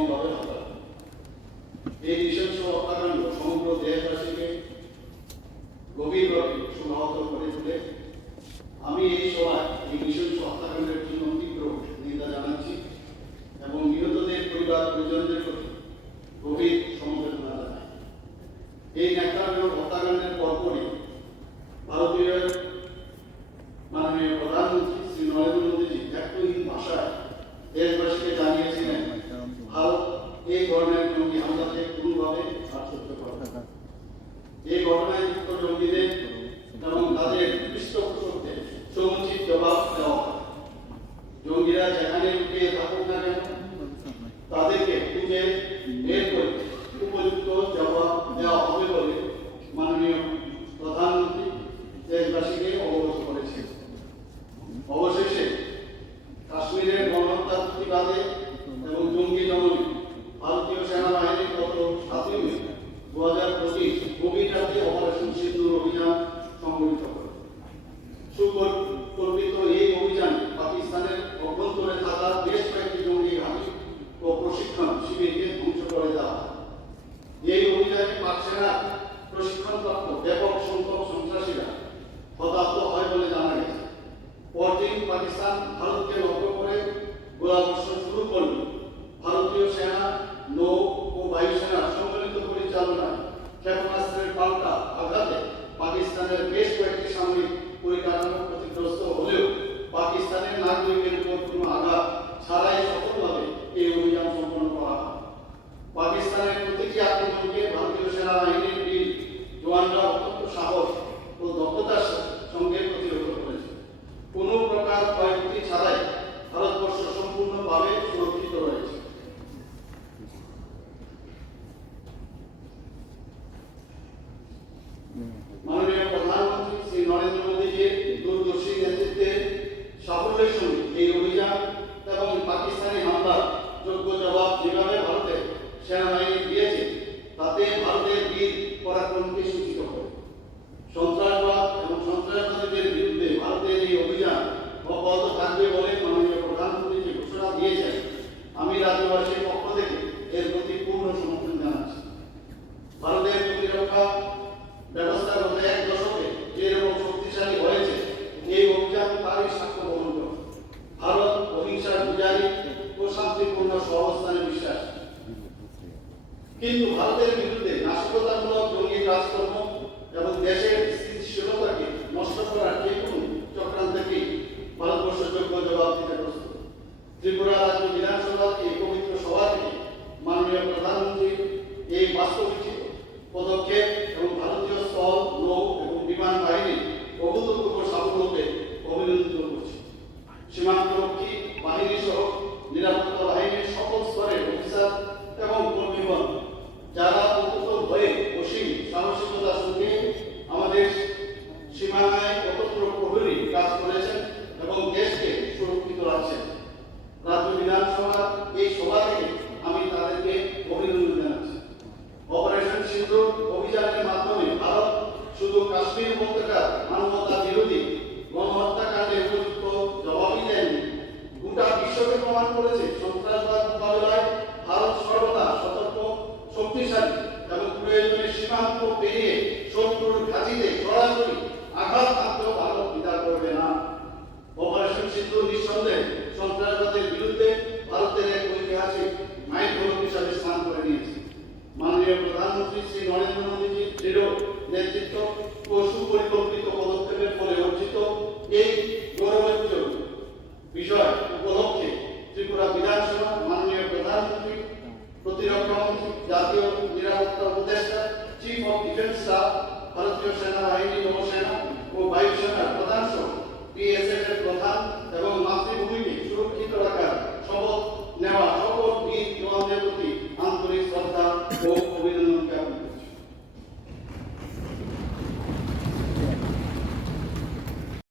নির্মমভাবে হত্যা। এই নৃশংস হত্যাকাণ্ড সমগ্র দেশবাসীকে গভীরভাবে শোকাহত করে তুলে আমি এই সভায় এই নৃশংস হত্যাকাণ্ডের জন্য তীব্র নিন্দা জানাচ্ছি এবং নিহতদের পরিবার পরিজনদের প্রতি গভীর সমবেদনা জানাই। এই ন্যাক্কারজনক হত্যাকাণ্ডের পরপরই ভারতীয় মাননীয় প্রধানমন্ত্রী শ্রী নরেন্দ্র মোদীজি একটুহীন ভাষায় দেশবাসীকে জানিয়েছিলেন ভারত এই ধরনের জঙ্গি হামলাকে কোনোভাবে আশ্বস্ত করে না। এই ঘটনায় যুক্ত জঙ্গিদের এবং তাদের পৃষ্ঠপোষকদের সমুচিত জবাব দেওয়া হয়। জঙ্গিরা যেখানে লুকিয়ে থাকুক না কেন তাদেরকে খুঁজে বের করে উপযুক্ত জবাব দেওয়া হবে বলে মাননীয় প্রধানমন্ত্রী দেশবাসীকে অবগত করেছেন। অবশেষে কাশ্মীরের গণহত্যা প্রতিবাদে এবং জঙ্গি দমনে ভারতীয় সেনাবাহিনীর গত 7 মে 2025 গভীর রাতে অপারেশন সিন্দুর অভিযান সংগঠিত করে। সুপরিকল্পিত এই অভিযানে পাকিস্তানের অভ্যন্তরে থাকা বেশ কয়েকটি জঙ্গি ঘাঁটি ও প্রশিক্ষণ শিবিরকে ধ্বংস করে দেওয়া হয়। এই অভিযানে পাক সেনার প্রশিক্ষণপ্রাপ্ত ব্যাপক সংখ্যক সন্ত্রাসীরা হতাহত হয় বলে জানা গেছে। পরদিন পাকিস্তান ভারতকে লক্ষ্য করে গোলাবর্ষণ শুরু করল। ভারতীয় সেনা, নৌ ও বায়ুসেনার সম্মিলিত পরিচালনায় ক্ষেপণাস্ত্রের পাল্টা আঘাতে পাকিস্তানের বেশ কয়েকটি সামরিক পরিকাঠামো ক্ষতিগ্রস্ত হলেও পাকিস্তানের নাগরিকের উপর কোনো আঘাত ছাড়াই সফলভাবে এই অভিযান সম্পন্ন করা হয়। পাকিস্তানের প্রতিটি আক্রমণকে ভারতীয় সেনাবাহিনীর বীর জওয়ানরা অত্যন্ত সাহস ও দক্ষতার সঙ্গে প্রতিরোধ করেছে। কোনো প্রকার ক্ষয়ক্ষতি ছাড়াই ভারতবর্ষ সম্পূর্ণভাবে সুরক্ষিত রয়েছে। মাননীয় প্রধানমন্ত্রী শ্রী নরেন্দ্র মোদীজির দূরদর্শী নেতৃত্বে সাফল্যের সঙ্গে এই অভিযান এবং পাকিস্তানি হামলার যোগ্য জবাব যেভাবে ভারতের সেনাবাহিনী দিয়েছে তাতে ভারতের বীর পরাক্রমকে সূচিত করে। সন্ত্রাসবাদ এবং সন্ত্রাসবাদীদের বিরুদ্ধে ভারতের এই অভিযান অব্যাহত থাকবে বলে মাননীয় প্রধানমন্ত্রী যে ঘোষণা দিয়েছেন আমি রাজ্যবাসীর পক্ষ থেকে এর প্রতি পূর্ণ সমর্থন জানাচ্ছি। ভারতের প্রতিরক্ষা ব্যবস্থা গত 1 দশকে যেরকম শক্তিশালী হয়েছে এই অভিযান তারই সাক্ষ্য বহন করে। ভারত অহিংসার পূজারী ও শান্তিপূর্ণ সহাবস্থানে বিশ্বাস, কিন্তু ভারতের বিরুদ্ধে নাশকতামূলক জঙ্গি কাজকর্ম এবং দেশের স্থিতিশীলতাকে নষ্ট করার যে কোনো চক্রান্তকে ভারতবর্ষ যোগ্য জবাব দিতে প্রস্তুত। ত্রিপুরা রাজ্য বিধানসভার এই পবিত্র সভা থেকে মাননীয় প্রধানমন্ত্রী এই বাস্তবিক পদক্ষেপ এবং ভারতীয় স্থল, নৌ এবং বিমান বাহিনীর অভূতপূর্ব সাফল্যকে অভিনন্দিত করছি। সীমান্তরক্ষী বাহিনী সহ নিরাপত্তা বাহিনীর সকল স্তরের অফিসার এবং কর্মীগণ যারা অত্যন্ত ভয়ে অসীম সাহসিকতার সঙ্গে আমাদের সীমানায় অতন্ত্র প্রহরী কাজ করেছেন এবং দেশকে সুরক্ষিত রাখছেন। রাজ্য বিধানসভার এই সভা থেকে আমি তাদেরকে অভিনন্দন জানাচ্ছি। অপারেশন সিন্দুর অভিযানের মাধ্যমে ভারত শুধু কাশ্মীর উপত্যকার মানবতা বিরোধী গণহত্যাকাণ্ডে উপযুক্ত জবাবই দেয়নি, গোটা বিশ্বকে প্রমাণ করেছে সন্ত্রাসবাদ মোকাবিলায় ভারত সর্বদা সতর্ক, শক্তিশালী এবং প্রয়োজনে সীমান্ত পেরিয়ে শত্রুর ঘাঁটিতে সরাসরি আঘাত হানতেও ভারত দ্বিধা করবে না। অপারেশন সিন্দুর নিঃসন্দেহে সন্ত্রাসবাদের বিরুদ্ধে ভারতের এক ঐতিহাসিক মাইলফলক হিসাবে স্থান করে নিয়েছে। মাননীয় প্রধানমন্ত্রী শ্রী নরেন্দ্র মোদীজির দৃঢ় নেতৃত্ব ও সুপরিকল্পিত পদক্ষেপের ফলে অর্জিত এই গৌরবোজ্জ্বল বিষয় উপলক্ষে ত্রিপুরা বিধানসভা, মাননীয় প্রধানমন্ত্রী, প্রতিরক্ষা মন্ত্রী, জাতীয় নিরাপত্তা উপদেষ্টা, চিফ অফ ডিফেন্স স্টাফ, ভারতীয় সেনাবাহিনী, নৌসেনা ও বায়ুসেনার প্রধান সহ PSF এর প্রধান এবং মাতৃ